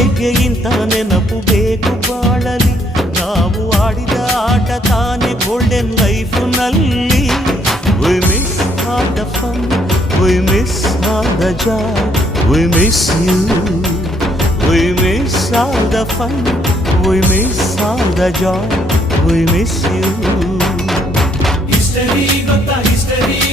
ಹೇಗೆ ಇಂಥ ನೆನಪು ಬೇಕು ಬಾಳಲಿ. ನಾವು ಆಡಿದ ಆಟ ತಾನೆ golden ಲೈಫ್ನಲ್ಲಿ. We miss all the fun, we miss all the joy, we miss you. We miss all the fun, we miss all the joy, we miss you. History gotta history.